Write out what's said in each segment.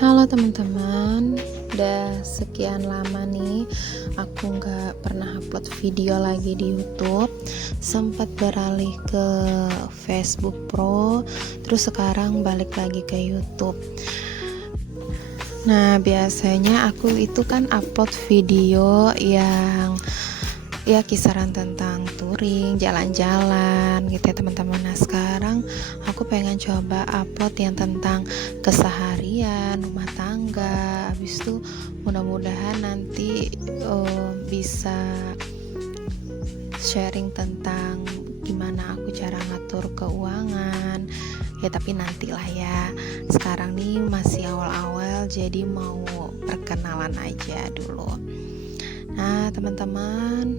Halo teman-teman, udah sekian lama nih aku nggak pernah upload video lagi di YouTube. Sempat beralih ke Facebook Pro, terus sekarang balik lagi ke YouTube. Nah, biasanya aku itu kan upload video yang kisaran tentang touring, jalan-jalan gitu ya teman-teman. Nah, sekarang aku pengen coba upload yang tentang keseharian, rumah tangga. Habis itu mudah-mudahan nanti bisa sharing tentang gimana aku cara ngatur keuangan. Ya tapi nantilah ya. Sekarang nih masih awal-awal, jadi mau perkenalan aja dulu. Nah teman-teman,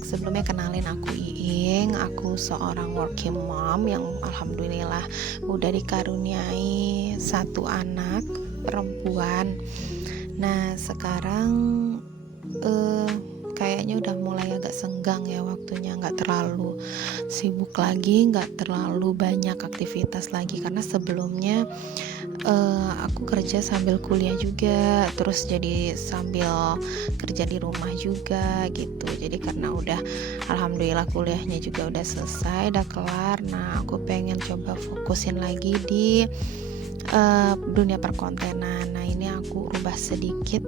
sebelumnya kenalin, aku Iing. Aku seorang working mom yang alhamdulillah udah dikaruniai satu anak perempuan. Nah sekarang kayaknya udah mulai agak senggang ya waktunya, nggak terlalu sibuk lagi, nggak terlalu banyak aktivitas lagi, karena sebelumnya aku kerja sambil kuliah juga, terus jadi sambil kerja di rumah juga gitu. Jadi karena udah alhamdulillah kuliahnya juga udah selesai, udah kelar. Nah aku pengen coba fokusin lagi di dunia perkontenan. Nah ini aku rubah sedikit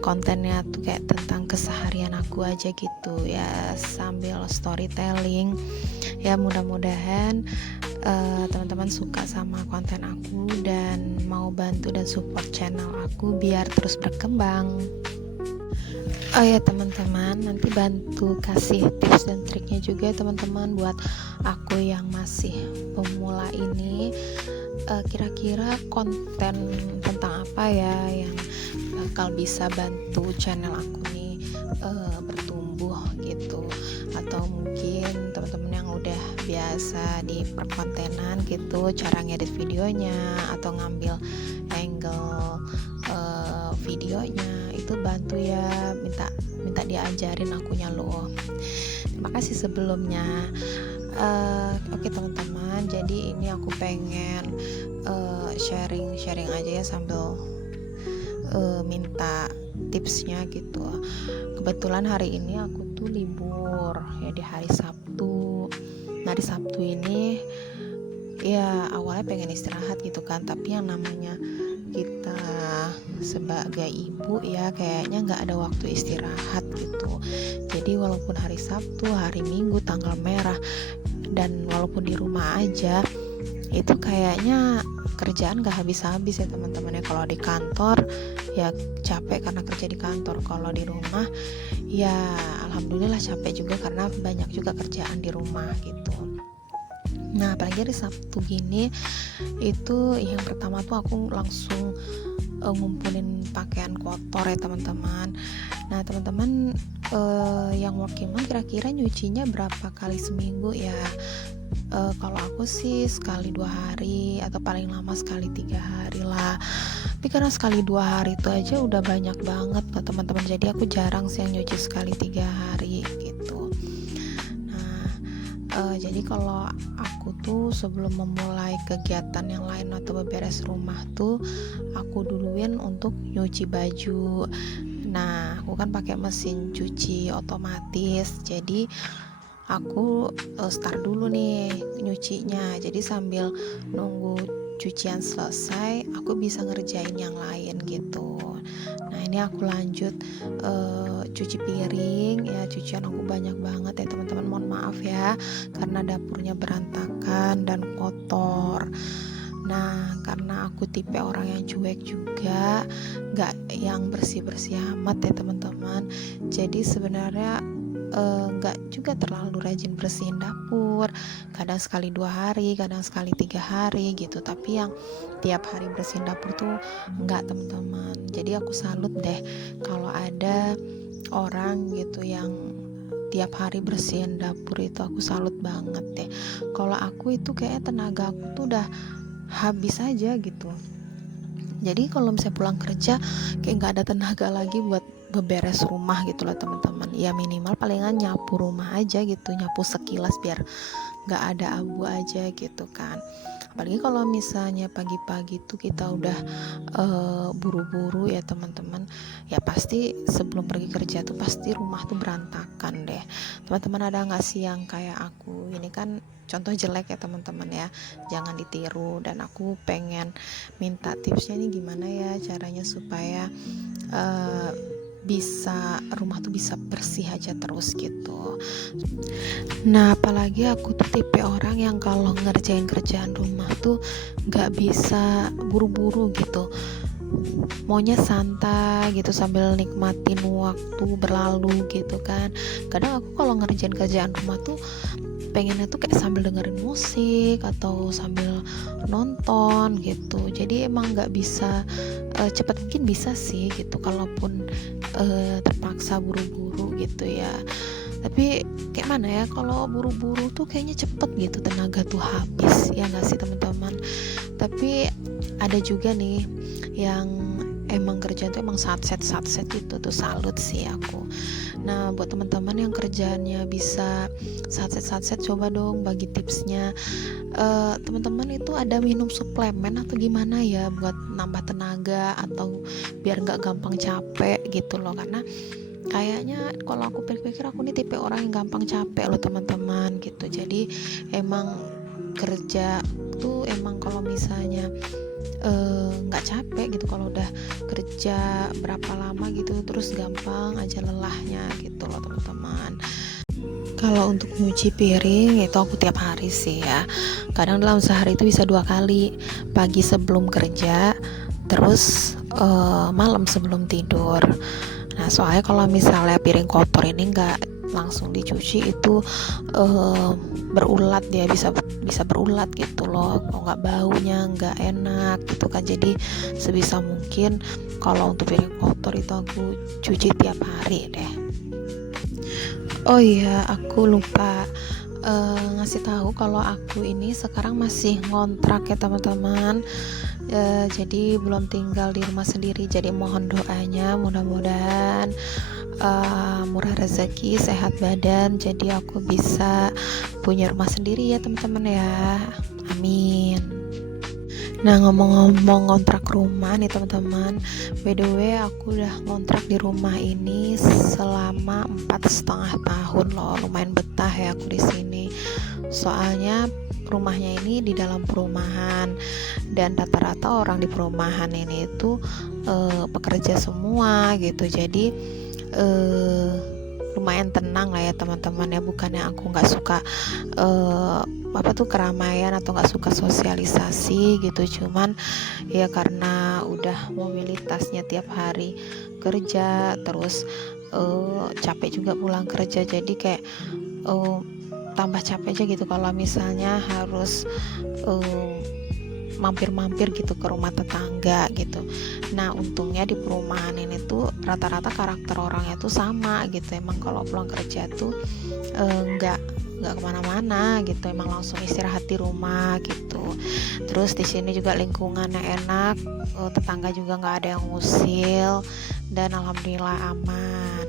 kontennya tuh kayak tentang keseharian aku aja gitu ya, sambil storytelling ya. Mudah-mudahan teman-teman suka sama konten aku dan mau bantu dan support channel aku biar terus berkembang. Oh ya teman-teman, nanti bantu kasih tips dan triknya juga teman-teman buat aku yang masih pemula ini. Kira-kira konten tentang apa ya yang bakal bisa bantu channel aku nih bertumbuh gitu. Atau mungkin teman-teman yang udah biasa di perkontenan gitu, cara ngedit videonya atau ngambil angle videonya itu bantu ya, minta diajarin akunya loh. Terima kasih sebelumnya. Oke teman-teman, jadi ini aku pengen sharing aja ya sambil minta tipsnya gitu. Kebetulan hari ini aku tuh libur ya di hari Sabtu. Nah di Sabtu ini ya awalnya pengen istirahat gitu kan, tapi yang namanya kita sebagai ibu ya kayaknya nggak ada waktu istirahat gitu. Jadi walaupun hari Sabtu, hari Minggu, tanggal merah, dan walaupun di rumah aja itu kayaknya kerjaan gak habis-habis ya teman-teman ya. Kalau di kantor ya capek karena kerja di kantor, kalau di rumah ya alhamdulillah capek juga karena banyak juga kerjaan di rumah gitu. Nah apalagi hari Sabtu gini, itu yang pertama tuh aku langsung ngumpulin pakaian kotor ya teman-teman. Nah teman-teman yang working mom kira-kira nyucinya berapa kali seminggu ya? Kalau aku sih sekali 2 hari atau paling lama sekali 3 hari lah. Tapi karena sekali 2 hari itu aja udah banyak banget loh teman-teman, jadi aku jarang sih yang nyuci sekali 3 hari gitu. Jadi kalau aku tuh sebelum memulai kegiatan yang lain atau beberes rumah tuh aku duluin untuk nyuci baju. Nah aku kan pakai mesin cuci otomatis, jadi aku start dulu nih nyucinya. Jadi sambil nunggu cucian selesai aku bisa ngerjain yang lain gitu. Nah ini aku lanjut cuci piring ya. Cucian aku banyak banget ya teman-teman, mohon maaf ya karena dapurnya berantakan dan kotor. Nah karena aku tipe orang yang cuek juga, gak yang bersih-bersih amat ya teman-teman, jadi sebenarnya nggak juga terlalu rajin bersihin dapur. Kadang sekali 2 hari, kadang sekali 3 hari gitu. Tapi yang tiap hari bersihin dapur tuh nggak teman-teman. Jadi aku salut deh kalau ada orang gitu yang tiap hari bersihin dapur, itu aku salut banget deh. Kalau aku itu kayak tenaga aku tuh udah habis aja gitu. Jadi kalau misalnya pulang kerja kayak nggak ada tenaga lagi buat beberes rumah gitu loh teman-teman. Ya minimal palingan nyapu rumah aja gitu, nyapu sekilas biar nggak ada abu aja gitu kan. Apalagi kalau misalnya pagi-pagi tuh kita udah buru-buru ya teman-teman, ya pasti sebelum pergi kerja tuh pasti rumah tuh berantakan deh. Teman-teman ada nggak sih yang kayak aku? Ini kan contoh jelek ya teman-teman ya, jangan ditiru. Dan aku pengen minta tipsnya nih, gimana ya caranya supaya uh, bisa rumah tuh bisa bersih aja terus gitu. Nah apalagi aku tuh tipe orang yang kalau ngerjain kerjaan rumah tuh nggak bisa buru-buru gitu, maunya santai gitu sambil nikmatin waktu berlalu gitu kan. Kadang aku kalau ngerjain kerjaan rumah tuh pengennya tuh kayak sambil dengerin musik atau sambil nonton gitu. Jadi emang nggak bisa cepet, mungkin bisa sih gitu kalaupun terpaksa buru-buru gitu ya. Tapi kayak mana ya, kalau buru-buru tuh kayaknya cepet gitu, tenaga tuh habis ya nggak sih teman-teman. Tapi ada juga nih yang emang kerjaan tuh emang satset gitu, tuh salut sih aku. Nah buat teman-teman yang kerjaannya bisa satset, coba dong bagi tipsnya. Teman-teman itu ada minum suplemen atau gimana ya buat nambah tenaga atau biar nggak gampang capek gitu loh. Karena kayaknya kalau aku pikir-pikir aku nih tipe orang yang gampang capek loh teman-teman gitu. Jadi emang kerja tuh emang kalau misalnya nggak capek gitu, kalau udah kerja berapa lama gitu terus gampang aja lelahnya gitu loh teman-teman. Kalau untuk nyuci piring itu aku tiap hari sih ya, kadang dalam sehari itu bisa 2 kali, pagi sebelum kerja terus malam sebelum tidur. Nah soalnya kalau misalnya piring kotor ini nggak langsung dicuci itu berulat, dia bisa berulat gitu loh, kalau nggak baunya nggak enak gitu kan. Jadi sebisa mungkin kalau untuk piring kotor itu aku cuci tiap hari deh. Oh iya, aku lupa ngasih tahu kalau aku ini sekarang masih ngontrak ya teman-teman. Jadi belum tinggal di rumah sendiri. Jadi mohon doanya, mudah-mudahan murah rezeki, sehat badan, jadi aku bisa punya rumah sendiri ya teman-teman ya. Amin. Nah ngomong-ngomong ngontrak rumah nih teman-teman, by the way aku udah ngontrak di rumah ini selama 4,5 tahun loh, lumayan betah ya aku di sini. Soalnya rumahnya ini di dalam perumahan dan rata-rata orang di perumahan ini itu pekerja semua gitu. Jadi lumayan tenang lah ya teman-teman ya. Bukannya aku nggak suka keramaian atau nggak suka sosialisasi gitu, cuman ya karena udah mobilitasnya tiap hari kerja terus capek juga pulang kerja, jadi kayak tambah capek aja gitu kalau misalnya harus mampir-mampir gitu ke rumah tetangga gitu. Nah untungnya di perumahan ini tuh rata-rata karakter orangnya tuh sama gitu. Emang kalau pulang kerja tuh nggak kemana-mana gitu, emang langsung istirahat di rumah gitu. Terus di sini juga lingkungannya enak, tetangga juga nggak ada yang ngusil dan alhamdulillah aman.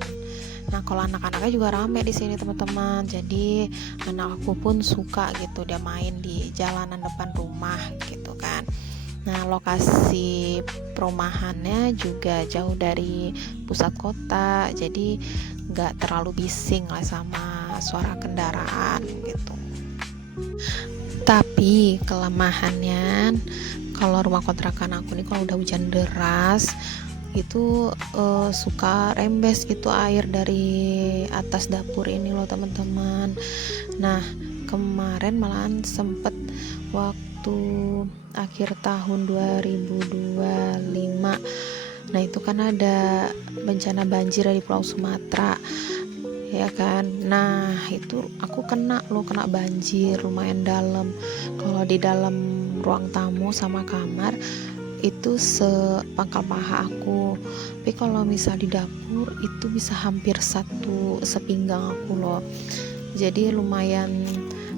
Nah kalau anak-anaknya juga rame di sini teman-teman, jadi anak aku pun suka gitu dia main di jalanan depan rumah gitu kan. Nah lokasi perumahannya juga jauh dari pusat kota, jadi nggak terlalu bising lah sama suara kendaraan gitu. Tapi kelemahannya, kalau rumah kontrakan aku nih kalau udah hujan deras itu suka rembes gitu air dari atas dapur ini loh teman-teman. Nah kemarin malahan sempet waktu akhir tahun 2025, nah itu kan ada bencana banjir di Pulau Sumatera ya kan. Nah itu aku kena banjir lumayan dalam. Kalau di dalam ruang tamu sama kamar itu sepangkal paha aku, tapi kalau misal di dapur itu bisa hampir sepinggang aku loh. Jadi lumayan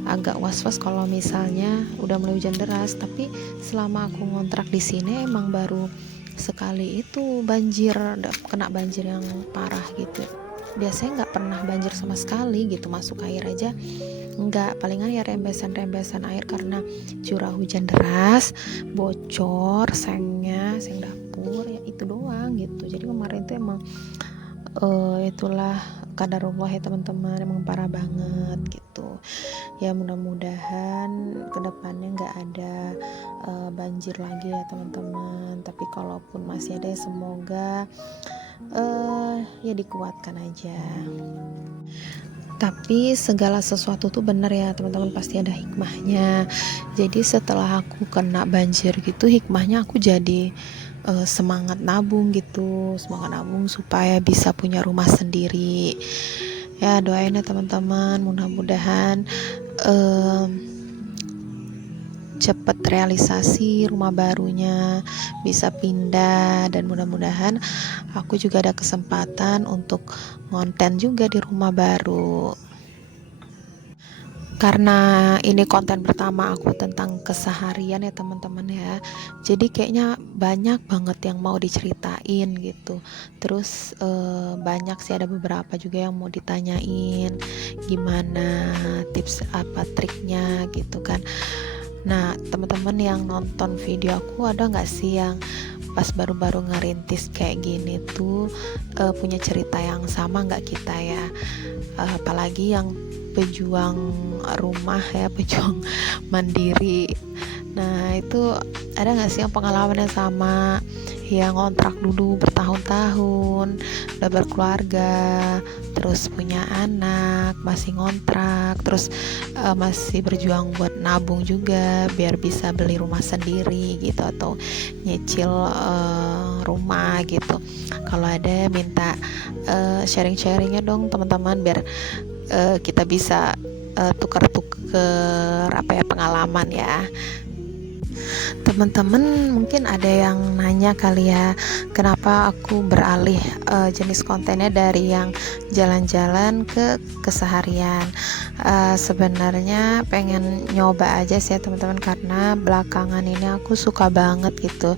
agak was-was kalau misalnya udah mulai hujan deras. Tapi selama aku ngontrak di sini emang baru sekali itu banjir, kena banjir yang parah gitu. biasanya nggak pernah banjir sama sekali gitu, masuk air aja enggak, palingan ya rembesan-rembesan air karena curah hujan deras, bocor sengnya, seng dapur ya itu doang gitu. Jadi kemarin tuh emang itulah qadarullah ya teman-teman, emang parah banget gitu. Ya mudah-mudahan kedepannya nggak ada banjir lagi ya teman-teman. Tapi kalaupun masih ada, semoga ya dikuatkan aja. Tapi segala sesuatu tuh benar ya teman-teman, pasti ada hikmahnya. Jadi setelah aku kena banjir gitu, hikmahnya aku jadi semangat nabung gitu, semangat nabung supaya bisa punya rumah sendiri. Ya doain ya teman-teman, mudah-mudahan cepet realisasi rumah barunya, bisa pindah, dan mudah-mudahan aku juga ada kesempatan untuk ngonten juga di rumah baru. Karena ini konten pertama aku tentang keseharian ya teman-teman ya, jadi kayaknya banyak banget yang mau diceritain gitu. Terus banyak sih, ada beberapa juga yang mau ditanyain gimana tips apa triknya gitu kan. Nah teman-teman yang nonton video aku, ada nggak sih yang pas baru-baru ngerintis kayak gini tuh punya cerita yang sama nggak kita ya, apalagi yang pejuang rumah ya, pejuang mandiri. Nah itu ada nggak sih yang pengalaman yang sama, yang ngontrak dulu bertahun-tahun, udah berkeluarga, terus punya anak, masih ngontrak, terus masih berjuang buat nabung juga biar bisa beli rumah sendiri gitu, atau nyicil rumah gitu. Kalau ada, minta sharing-sharingnya dong teman-teman, biar kita bisa tukar-tukar apa ya, pengalaman ya. Teman-teman mungkin ada yang nanya kali ya, kenapa aku beralih jenis kontennya dari yang jalan-jalan ke keseharian. Sebenarnya pengen nyoba aja sih ya teman-teman, karena belakangan ini aku suka banget gitu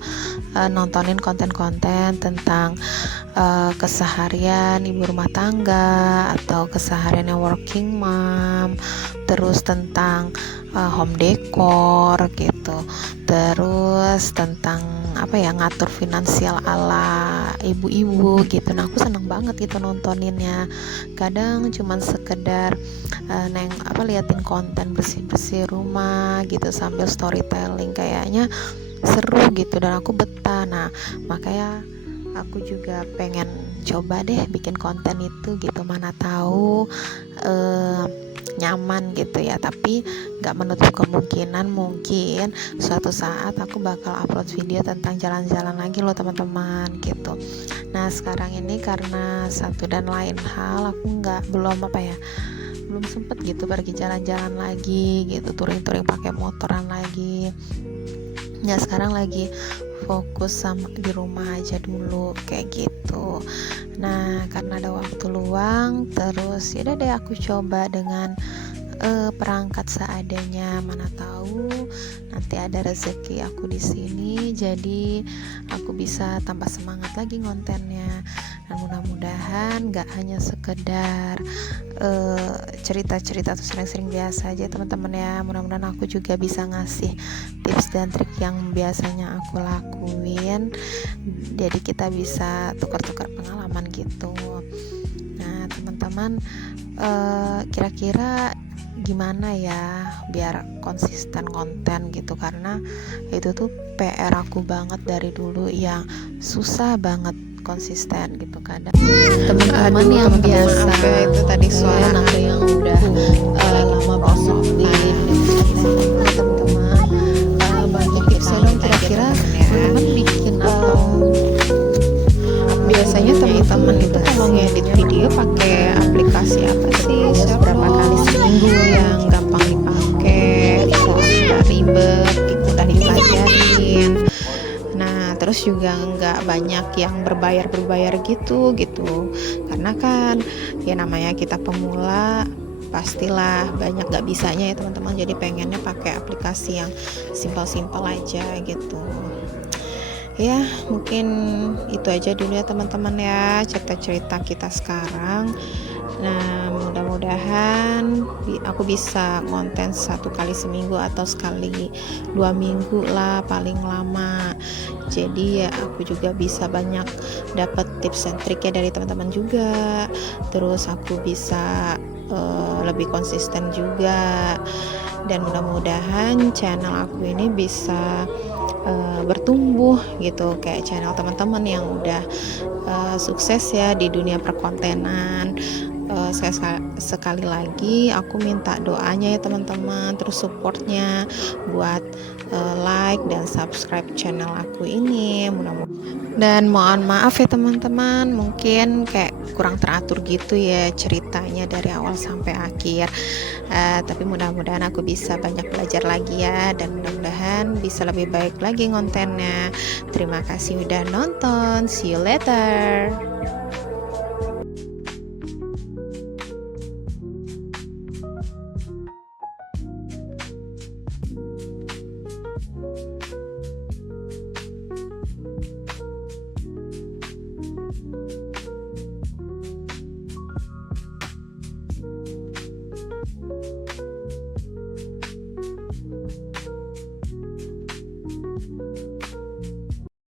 nontonin konten-konten tentang keseharian ibu rumah tangga atau keseharian yang working mom, terus tentang home decor gitu, terus tentang apa ya, ngatur finansial ala ibu-ibu gitu. Nah aku seneng banget gitu nontoninnya. Kadang cuman sekedar liatin konten bersih-bersih rumah gitu sambil storytelling, kayaknya seru gitu dan aku betah. Nah makanya aku juga pengen coba deh bikin konten itu gitu, mana tahu nyaman gitu ya. Tapi gak menutup kemungkinan mungkin suatu saat aku bakal upload video tentang jalan-jalan lagi loh teman-teman gitu. Nah sekarang ini karena satu dan lain hal aku belum sempet gitu pergi jalan-jalan lagi gitu, touring-touring pakai motoran lagi ya. Sekarang lagi fokus sama di rumah aja dulu kayak gitu. Nah karena ada waktu luang, terus yaudah deh aku coba dengan perangkat seadanya, mana tahu nanti ada rezeki aku di sini, jadi aku bisa tambah semangat lagi ngontennya. Dan mudah-mudahan gak hanya sekedar cerita-cerita atau sering-sering biasa aja teman-teman ya. Mudah-mudahan aku juga bisa ngasih tips dan trik yang biasanya aku lakuin, jadi kita bisa tukar-tukar pengalaman gitu. Nah teman-teman, kira-kira gimana ya biar konsisten konten gitu, karena itu tuh PR aku banget dari dulu, yang susah banget konsisten gitu. Kadang teman-teman yang biasa itu tadi suara ada yang udah lama banget di teman-teman, bantu tipsnya dong, kira-kira teman-teman bikin atau biasanya teman-teman itu kalau ngedit video pakai aplikasi apa sih? Berapa kali seminggu yang gampang dipakai, soalnya ribet, itu udah dipelajarin. Nah terus juga nggak banyak yang berbayar gitu, karena kan ya namanya kita pemula, pastilah banyak gak bisanya ya teman-teman. Jadi pengennya pakai aplikasi yang simpel-simpel aja gitu. Ya, mungkin itu aja dulu ya teman-teman ya, cerita-cerita kita sekarang. Nah, mudah-mudahan aku bisa konten 1 kali seminggu atau sekali 2 minggu lah paling lama. Jadi ya aku juga bisa banyak dapat tips and triknya dari teman-teman juga. Terus aku bisa lebih konsisten juga. Dan mudah-mudahan channel aku ini bisa bertumbuh gitu kayak channel teman-teman yang udah sukses ya di dunia perkontenan. Sekali lagi aku minta doanya ya teman-teman, terus supportnya buat like dan subscribe channel aku ini. Dan mohon maaf ya teman-teman, mungkin kayak kurang teratur gitu ya ceritanya dari awal sampai akhir. Tapi mudah-mudahan aku bisa banyak belajar lagi ya, dan mudah-mudahan bisa lebih baik lagi kontennya. Terima kasih udah nonton, see you later.